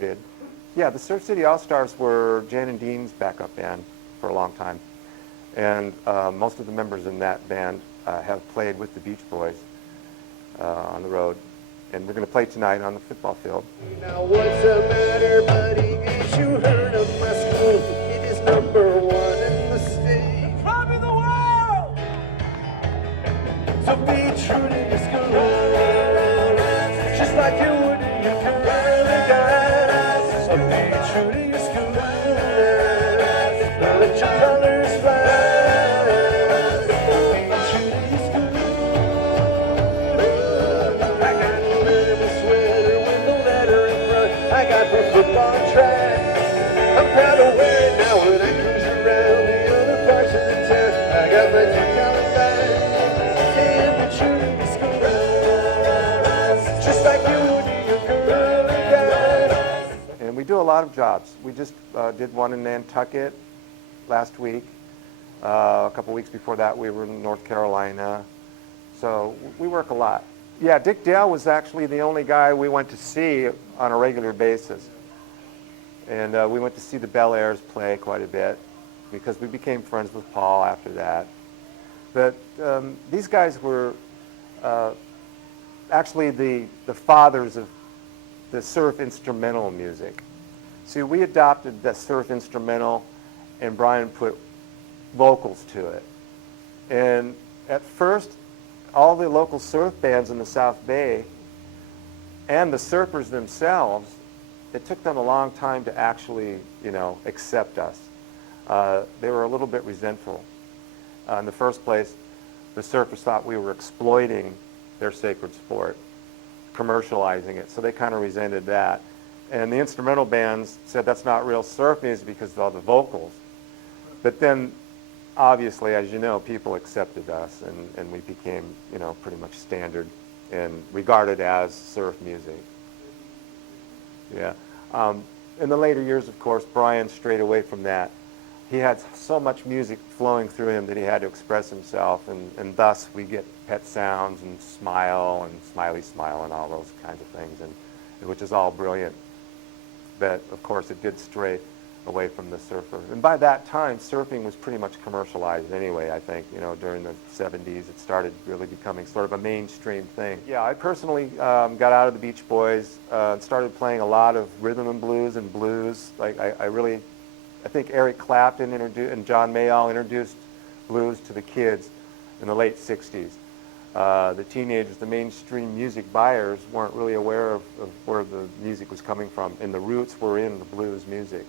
did. Yeah, the Surf City All-Stars were Jan and Dean's backup band for a long time. And most of the members in that band have played with the Beach Boys on the road. And we're going to play tonight on the football field. Now what's the matter, buddy? Ain't you heard of my school? It is number one in the state. Club in the world! So be true to your school. Just like you would in your paradise. So be true to your school. Now let your colors fly. Be true to your school. I got a little sweater with no letter in front. I got the football track. I'm proud to wear it now when I cruise around the other parts of the town. I got my $2 bag. And be true to your school. Just like you would in your girly guys. And we do a lot of jobs. We just did one in Nantucket last week. A couple weeks before that, we were in North Carolina. So we work a lot. Yeah, Dick Dale was actually the only guy we went to see on a regular basis. And we went to see the Bel Airs play quite a bit because we became friends with Paul after that. But these guys were actually the fathers of the surf instrumental music. See, we adopted the surf instrumental and Brian put vocals to it. And at first, all the local surf bands in the South Bay and the surfers themselves, it took them a long time to actually, accept us. They were a little bit resentful. In the first place, the surfers thought we were exploiting their sacred sport, commercializing it, so they kind of resented that. And the instrumental bands said that's not real surf music because of all the vocals. But then, obviously, as you know, people accepted us, and we became, pretty much standard and regarded as surf music. Yeah. In the later years, of course, Brian strayed away from that. He had so much music flowing through him that he had to express himself, and thus we get Pet Sounds and Smile and Smiley Smile and all those kinds of things, and which is all brilliant. But, of course, it did stray away from the surfer. And by that time, surfing was pretty much commercialized anyway, I think. During the 70s, it started really becoming sort of a mainstream thing. Yeah, I personally got out of the Beach Boys and started playing a lot of rhythm and blues. Like, I think Eric Clapton and John Mayall introduced blues to the kids in the late 60s. The teenagers, the mainstream music buyers, weren't really aware of where the music was coming from, and the roots were in the blues music.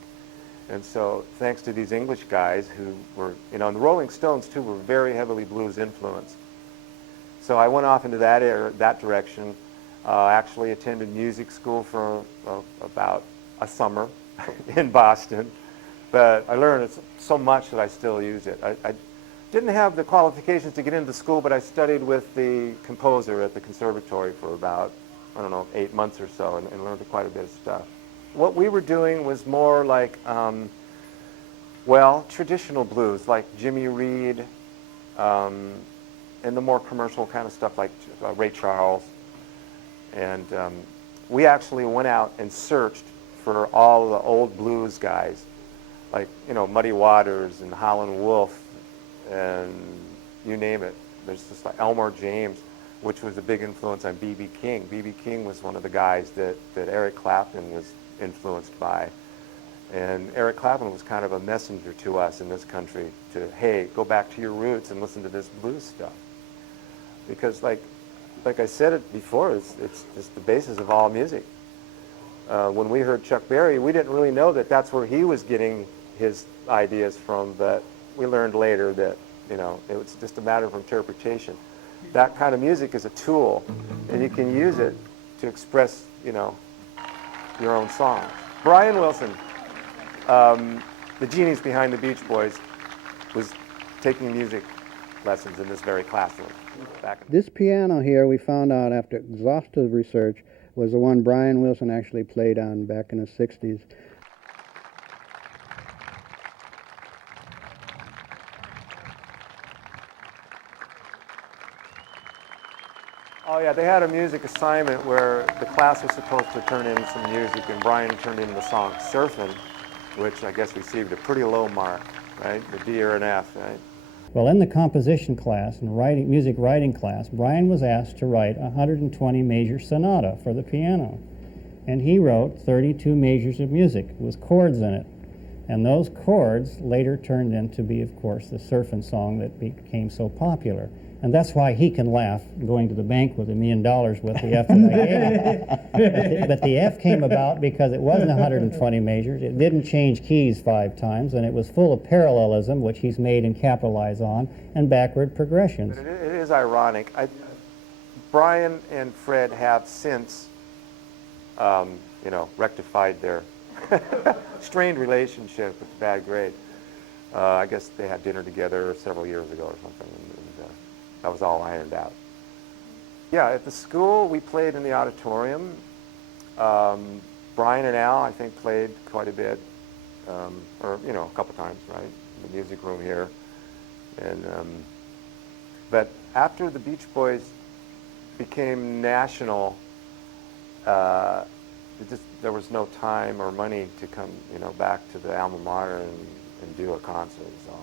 And so, thanks to these English guys who were, and the Rolling Stones too were very heavily blues influenced. So I went off into that direction. Actually attended music school for about a summer in Boston. But I learned so much that I still use it. I didn't have the qualifications to get into school, but I studied with the composer at the conservatory for about, 8 months or so, and learned quite a bit of stuff. What we were doing was more like, traditional blues, like Jimmy Reed, and the more commercial kind of stuff like Ray Charles. And we actually went out and searched for all the old blues guys, like, Muddy Waters and Howlin' Wolf, and you name it. There's just like Elmore James, which was a big influence on B.B. King. B.B. King was one of the guys that Eric Clapton was influenced by. And Eric Clapton was kind of a messenger to us in this country to, hey, go back to your roots and listen to this blues stuff. Because like I said it before, it's just the basis of all music. When we heard Chuck Berry, we didn't really know that that's where he was getting his ideas from, but we learned later that, it was just a matter of interpretation. That kind of music is a tool, and you can use it to express, your own song. Brian Wilson, the genius behind the Beach Boys, was taking music lessons in this very classroom. This piano here, we found out after exhaustive research, was the one Brian Wilson actually played on back in the 60s. Oh yeah, they had a music assignment where the class was supposed to turn in some music, and Brian turned in the song "Surfin'," which I guess received a pretty low mark, right? The D or an F, right? Well, in the composition class and music writing class, Brian was asked to write a 120 measure sonata for the piano. And he wrote 32 measures of music with chords in it. And those chords later turned into be, of course, the Surfin' song that became so popular. And that's why he can laugh going to the bank with $1 million with the F that I gave him. But the F came about because it wasn't 120 measures. It didn't change keys 5 times, and it was full of parallelism, which he's made and capitalized on, and backward progressions. But it is ironic. Brian and Fred have since, rectified their strained relationship with Bad Grade. I guess they had dinner together several years ago or something. That was all ironed out. Yeah, at the school, we played in the auditorium. Brian and Al, I think, played quite a bit, a couple times, right? In the music room here. And but after the Beach Boys became national, there was no time or money to come, back to the alma mater and do a concert. So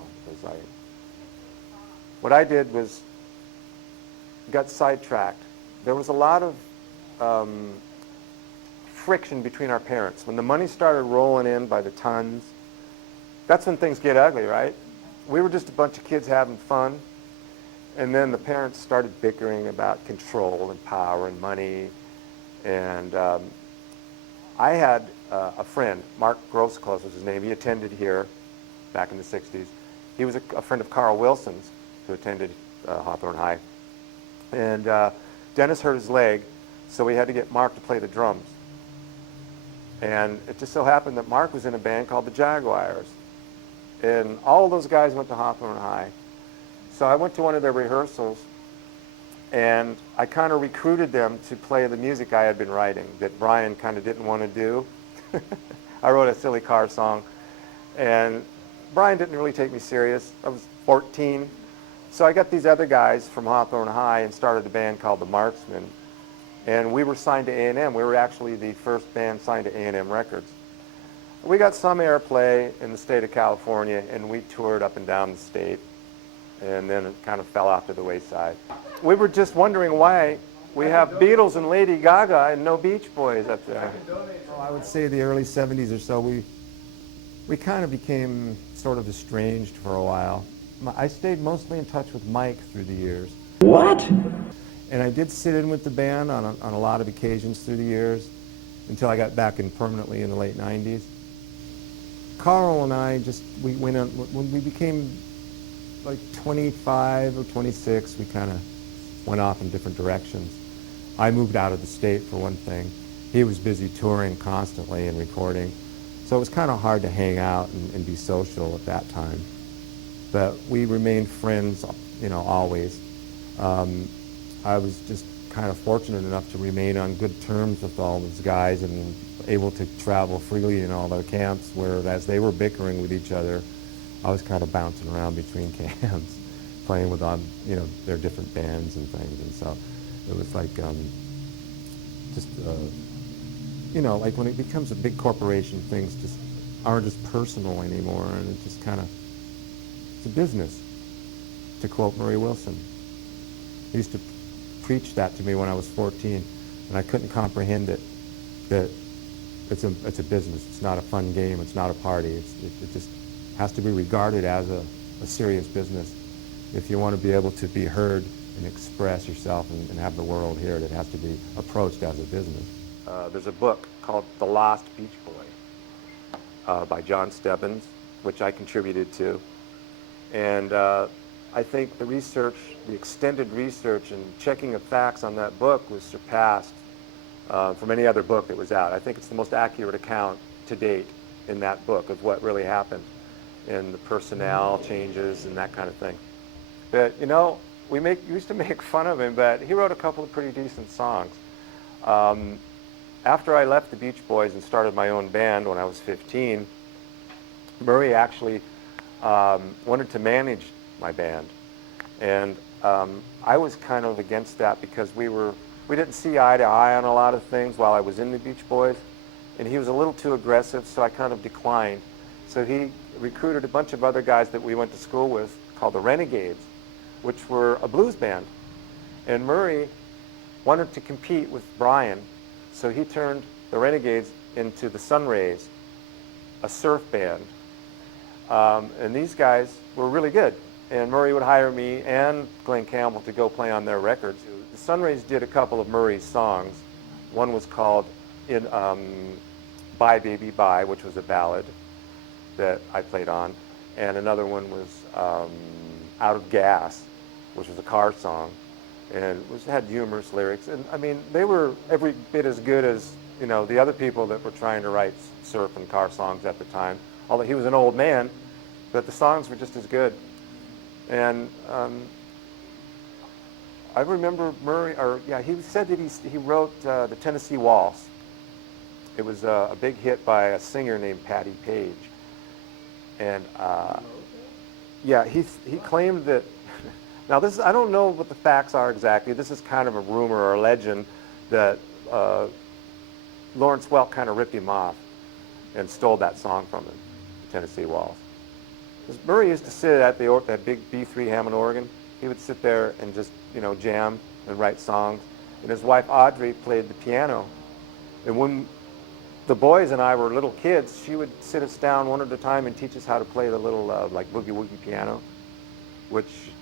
what I did was got sidetracked. There was a lot of friction between our parents. When the money started rolling in by the tons, that's when things get ugly, right? We were just a bunch of kids having fun, and then the parents started bickering about control and power and money. And I had a friend, Mark Grosclose was his name. He attended here back in the 60s. He was a friend of Carl Wilson's, who attended Hawthorne High. And Dennis hurt his leg, so we had to get Mark to play the drums. And it just so happened that Mark was in a band called the Jaguars. And all those guys went to Hawthorne High. So I went to one of their rehearsals, and I kind of recruited them to play the music I had been writing that Brian kind of didn't want to do. I wrote a silly car song, and Brian didn't really take me serious. I was 14. So I got these other guys from Hawthorne High and started a band called the Marksmen. And we were signed to A&M. We were actually the first band signed to A&M Records. We got some airplay in the state of California, and we toured up and down the state. And then it kind of fell off to the wayside. We were just wondering why we have Beatles and Lady Gaga and no Beach Boys up there. I would say the early 70s or so, we kind of became sort of estranged for a while. I stayed mostly in touch with Mike through the years. What? And I did sit in with the band on a lot of occasions through the years until I got back in permanently in the late 90s. Carl and I we went on, when we became like 25 or 26, we kind of went off in different directions. I moved out of the state for one thing. He was busy touring constantly and recording. So it was kind of hard to hang out and be social at that time. But we remained friends, always. I was just kind of fortunate enough to remain on good terms with all those guys and able to travel freely in all their camps, whereas they were bickering with each other, I was kind of bouncing around between camps, playing with their different bands and things. And so it was like like when it becomes a big corporation, things just aren't as personal anymore, and it just kind of, it's a business, to quote Murray Wilson. He used to preach that to me when I was 14, and I couldn't comprehend it, that it's a business. It's not a fun game. It's not a party. It just has to be regarded as a serious business. If you want to be able to be heard and express yourself and have the world hear it, it has to be approached as a business. There's a book called The Lost Beach Boy by John Stebbins, which I contributed to. And I think the research, the extended research and checking of facts on that book was surpassed from any other book that was out. I think it's the most accurate account to date in that book of what really happened and the personnel changes and that kind of thing. But, we used to make fun of him, but he wrote a couple of pretty decent songs. After I left the Beach Boys and started my own band when I was 15, Murray actually wanted to manage my band. And I was kind of against that because we didn't see eye to eye on a lot of things while I was in the Beach Boys, and he was a little too aggressive, so I kind of declined. So he recruited a bunch of other guys that we went to school with called the Renegades, which were a blues band. And Murray wanted to compete with Brian, so he turned the Renegades into the Sunrays, a surf band. And these guys were really good. And Murray would hire me and Glenn Campbell to go play on their records. The Sunrays did a couple of Murray's songs. One was called Bye Baby Bye, which was a ballad that I played on. And another one was Out of Gas, which was a car song. And it had humorous lyrics. And I mean, they were every bit as good as, you know, the other people that were trying to write surf and car songs at the time. Although he was an old man, but the songs were just as good. And I remember Murray, he said that he wrote the Tennessee Waltz. It was a big hit by a singer named Patti Page. And yeah, he claimed that, now this, I don't know what the facts are exactly, this is kind of a rumor or a legend that Lawrence Welk kind of ripped him off and stole that song from him, Tennessee Waltz. Because Murray used to sit at that big B3 Hammond organ. He would sit there and just, you know, jam and write songs. And his wife Audrey played the piano. And when the boys and I were little kids, she would sit us down one at a time and teach us how to play the little, like, boogie-woogie piano, which,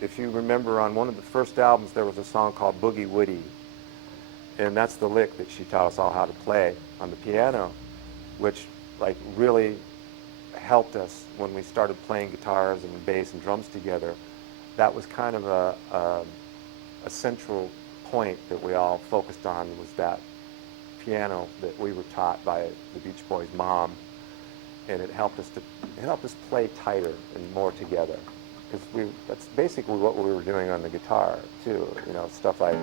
if you remember, on one of the first albums, there was a song called Boogie Woody. And that's the lick that she taught us all how to play on the piano, which, like, really helped us when we started playing guitars and bass and drums together. That was kind of a central point that we all focused on, was that piano that we were taught by the Beach Boys' mom, and it helped us play tighter and more together. Because that's basically what we were doing on the guitar too. You know, stuff like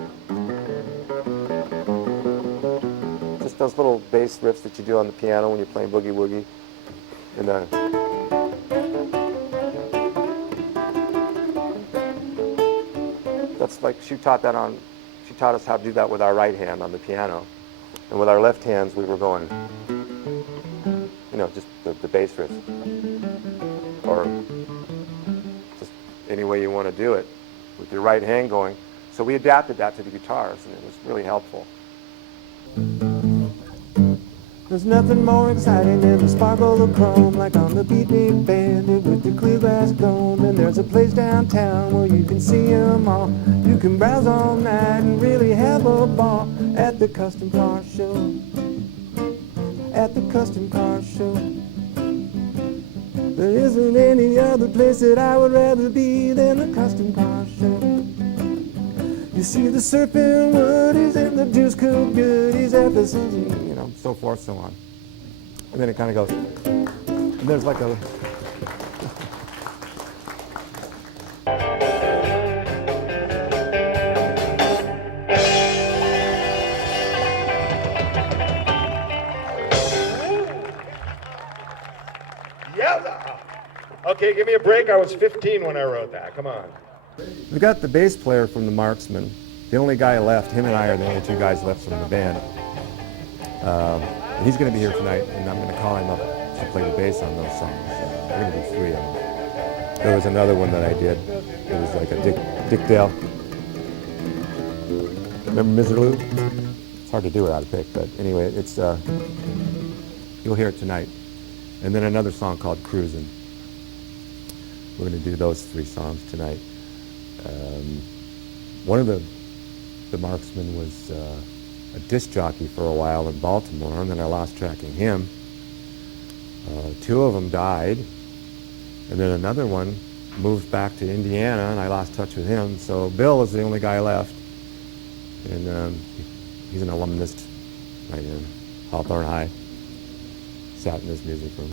just those little bass riffs that you do on the piano when you're playing boogie woogie. And that's like she taught us how to do that with our right hand on the piano, and with our left hands we were going, you know, just the bass riff, or just any way you want to do it with your right hand going. So we adapted that to the guitars, and it was really helpful. There's nothing more exciting than the sparkle of chrome, like on the Beatnik Bandit with the clear glass dome. And there's a place downtown where you can see them all. You can browse all night and really have a ball at the Custom Car Show. At the Custom Car Show. There isn't any other place that I would rather be than the Custom Car Show. You see the surfing woodies and the juice cool goodies at the, you know, so forth, so on. And then it kind of goes, and there's like a, Yeah. Okay, give me a break. I was 15 when I wrote that. Come on. we got the bass player from the Marksmen, the only guy left. Him and I are the only two guys left from the band. He's going to be here tonight, and I'm going to call him up to play the bass on those songs. We're going to do 3 of them. There was another one that I did. It was like a Dick Dale. Remember Miserlou? It's hard to do without a pick, but anyway, it's you'll hear it tonight. And then another song called Cruisin'. We're going to do those 3 songs tonight. One of the Marksmen was a disc jockey for a while in Baltimore, and then I lost track of him. 2 of them died, and then another one moved back to Indiana, and I lost touch with him. So Bill is the only guy left, and he's an alumnus right in Hawthorne High. Sat in his music room.